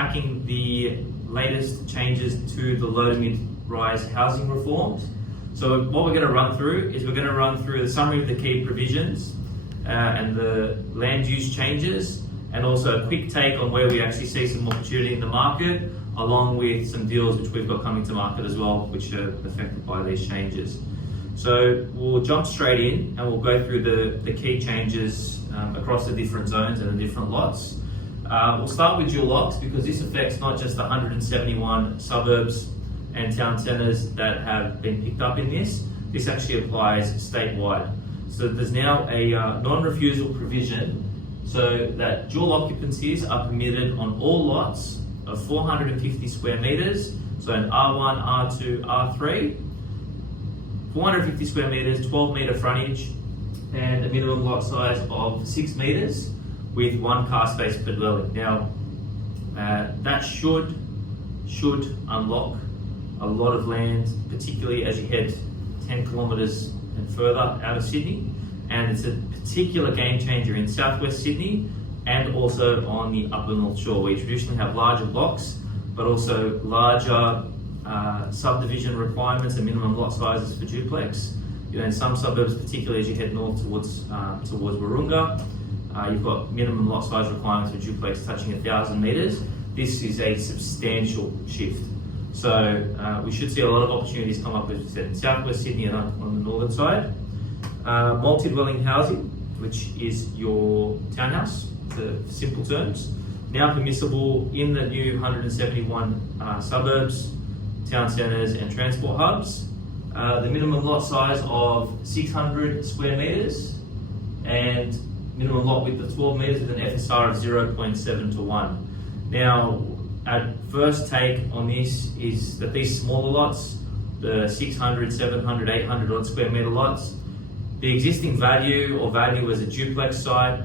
unpacking the latest changes to the low to mid-rise housing reforms. So what we're going to run through is we're going to run through the summary of the key provisions and the land use changes, and also a quick take on where we actually see some opportunity in the market, along with some deals which we've got coming to market as well, which are affected by these changes. So we'll jump straight in and we'll go through the key changes across the different zones and the different lots. We'll start with dual locks because this affects not just the 171 suburbs and town centres that have been picked up in this. This actually applies statewide. So there's now a non-refusal provision so that dual occupancies are permitted on all lots of 450 square metres, so an R1, R2, R3, 450 square metres, 12 metre frontage, and a minimum lot size of 6 metres with 1 car space per dwelling. Now, that should unlock a lot of land, particularly as you head 10 kilometres and further out of Sydney. And it's a particular game changer in southwest Sydney and also on the upper North Shore, where you traditionally have larger blocks, but also larger subdivision requirements and minimum lot sizes for duplex. You know, in some suburbs, particularly as you head north towards Wahroonga, you've got minimum lot size requirements for duplex touching 1,000 metres. This is a substantial shift. So we should see a lot of opportunities come up, as we said, in southwest Sydney and on the northern side. Multi-dwelling housing, which is your townhouse, for simple terms, now permissible in the new 171 suburbs, town centres and transport hubs. The minimum lot size of 600 square metres and minimum lot width of 12 metres with an FSR of 0.7 to 1. Now, at first take on this is that these smaller lots, the 600, 700, 800 odd square metre lots, the existing value as a duplex site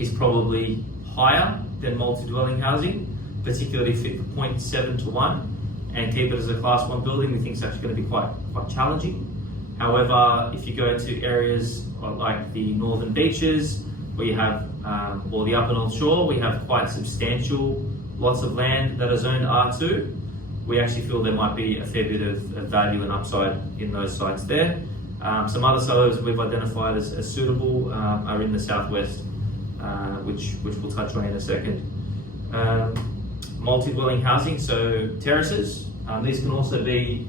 is probably higher than multi-dwelling housing, particularly if it 0.7 to 1 and keep it as a class 1 building. We think it's actually going to be quite challenging. However, if you go to areas like the northern beaches, where you have, or the upper North Shore, we have quite substantial lots of land that are zoned R2. We actually feel there might be a fair bit of value and upside in those sites there. Some other suburbs we've identified as suitable are in the southwest, which we'll touch on in a second. Multi-dwelling housing, so terraces. These can also be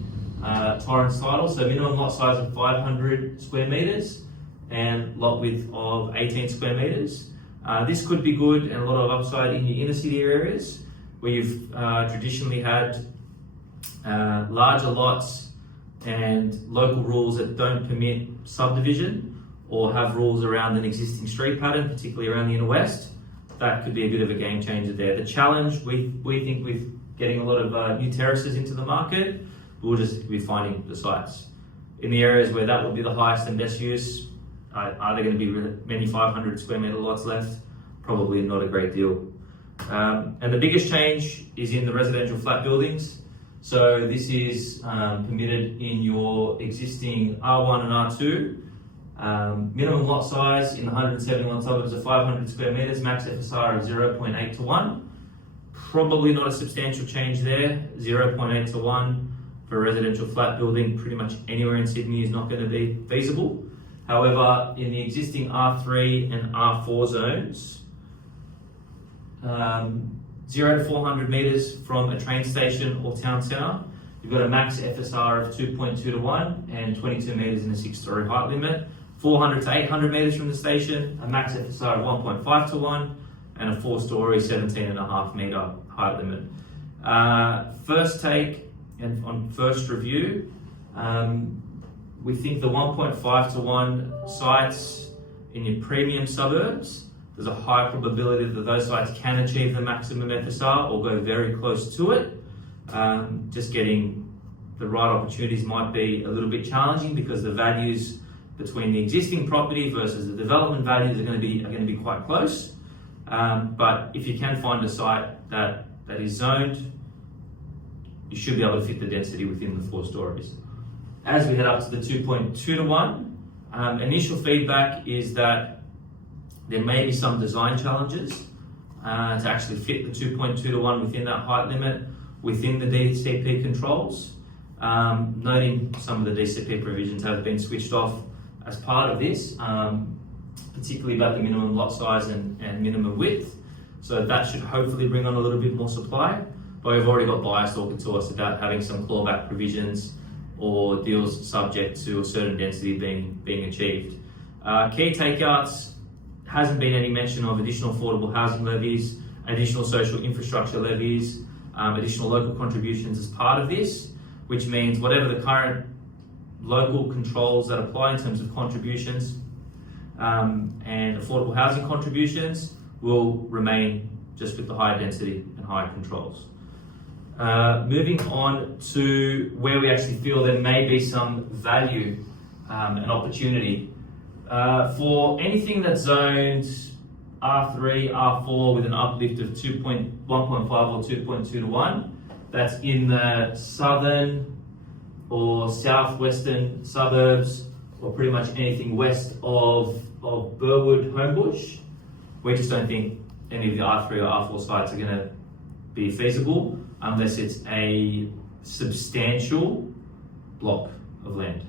Torrens title, so minimum lot size of 500 square metres and lot width of 18 square metres. This could be good and a lot of upside in your inner city areas where you've traditionally had larger lots and local rules that don't permit subdivision or have rules around an existing street pattern, particularly around the inner west. That could be a bit of a game changer there. The challenge we think with getting a lot of new terraces into the market, we'll just be finding the sites. In the areas where that would be the highest and best use, are there going to be many 500 square metre lots left? Probably not a great deal. And the biggest change is in the residential flat buildings. So this is permitted in your existing R1 and R2. Minimum lot size in the 171 suburbs of 500 square metres, max FSR of 0.8 to 1. Probably not a substantial change there. 0.8 to 1 for a residential flat building pretty much anywhere in Sydney is not going to be feasible. However, in the existing R3 and R4 zones, 0 to 400 metres from a train station or town centre, you've got a max FSR of 2.2 to 1 and 22 metres in a 6-storey height limit. 400 to 800 metres from the station, a max FSR of 1.5 to 1 and a 4-storey 17.5 metre height limit. First take and on first review, we think the 1.5 to 1 sites in your premium suburbs, there's a high probability that those sites can achieve the maximum FSR or go very close to it. Just getting the right opportunities might be a little bit challenging because the values between the existing property versus the development values are going to be quite close. But if you can find a site that is zoned, you should be able to fit the density within the 4 stories. As we head up to the 2.2 to 1, initial feedback is that there may be some design challenges to actually fit the 2.2 to 1 within that height limit within the DCP controls. Noting some of the DCP provisions have been switched off as part of this, particularly about the minimum lot size and minimum width. So that should hopefully bring on a little bit more supply. But we've already got buyers talking to us about having some clawback provisions or deals subject to a certain density being achieved. Key takeouts, hasn't been any mention of additional affordable housing levies, additional social infrastructure levies, additional local contributions as part of this, which means whatever the current local controls that apply in terms of contributions and affordable housing contributions will remain just with the higher density and higher controls. Moving on to where we actually feel there may be some value and opportunity. For anything that's zoned R3, R4 with an uplift of 1.5 or 2.2 to 1, that's in the southern or southwestern suburbs, or pretty much anything west of Burwood, Homebush. We just don't think any of the R3 or R4 sites are going to be feasible unless it's a substantial block of land.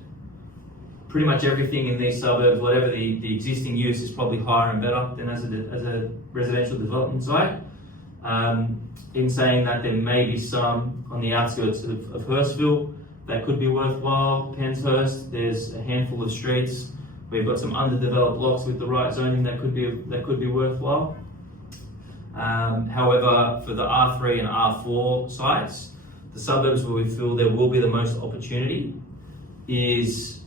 Pretty much everything in these suburbs, whatever the existing use, is probably higher and better than as a residential development site. In saying that, there may be some on the outskirts of Hurstville that could be worthwhile. Penshurst, there's a handful of streets. We've got some underdeveloped blocks with the right zoning that could be worthwhile. However, for the R3 and R4 sites, the suburbs where we feel there will be the most opportunity is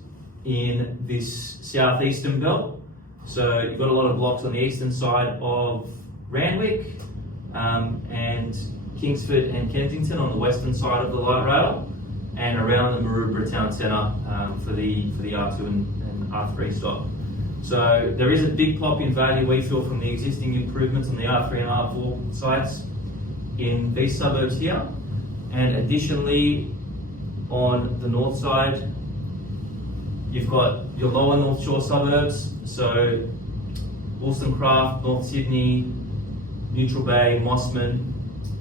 in this southeastern belt. So you've got a lot of blocks on the eastern side of Randwick, and Kingsford and Kensington on the western side of the light rail, and around the Maroubra town centre for the R2 and R3 stock. So there is a big pop in value, we feel, from the existing improvements on the R3 and R4 sites in these suburbs here. And additionally, on the north side, you've got your lower North Shore suburbs, so Wollstonecraft, North Sydney, Neutral Bay, Mossman,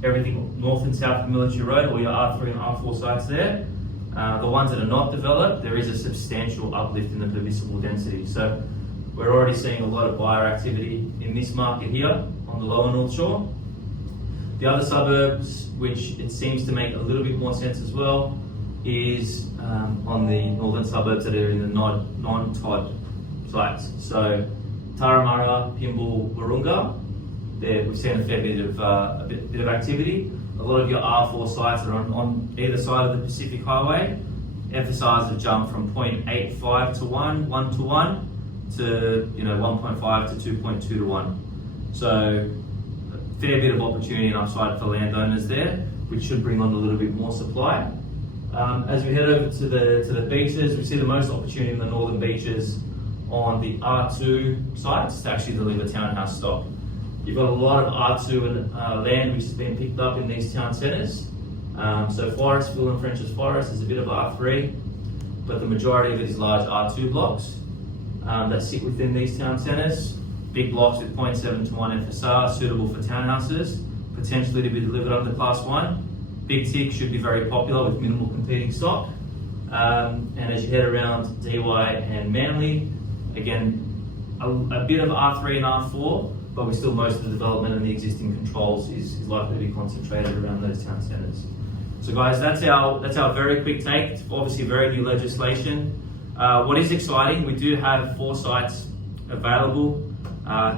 everything north and south of Military Road, all your R3 and R4 sites there. The ones that are not developed, there is a substantial uplift in the permissible density. So we're already seeing a lot of buyer activity in this market here on the lower North Shore. The other suburbs, which it seems to make a little bit more sense as well, is on the northern suburbs that are in the non-TOD sites. So Taramara, Pymble, Wahroonga, there we've seen a fair bit of activity. A lot of your R4 sites are on either side of the Pacific Highway. FSRs have jumped from 0.85 to 1 to 1 to 1.5 to 2.2 to 1. So a fair bit of opportunity and upside for landowners there, which should bring on a little bit more supply. As we head over to the beaches, we see the most opportunity in the northern beaches on the R2 sites to actually deliver townhouse stock. You've got a lot of R2 and land which has been picked up in these town centres. So Forestville and French's Forest is a bit of R3, but the majority of it is large R2 blocks that sit within these town centres. Big blocks with 0.7 to 1 FSR, suitable for townhouses, potentially to be delivered under Class 1. Big Tick should be very popular with minimal competing stock. And as you head around DY and Manly, again, a bit of R3 and R4, but we still, most of the development and the existing controls is likely to be concentrated around those town centres. So guys, that's our very quick take. It's obviously very new legislation. What is exciting, we do have 4 sites available,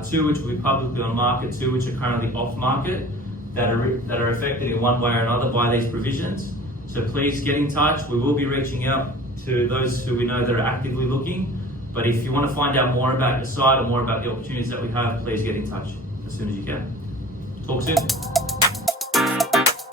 2 which will be publicly on market, 2 which are currently off market, that are affected in one way or another by these provisions. So please get in touch. We will be reaching out to those who we know that are actively looking. But if you want to find out more about the site or more about the opportunities that we have, please get in touch as soon as you can. Talk soon.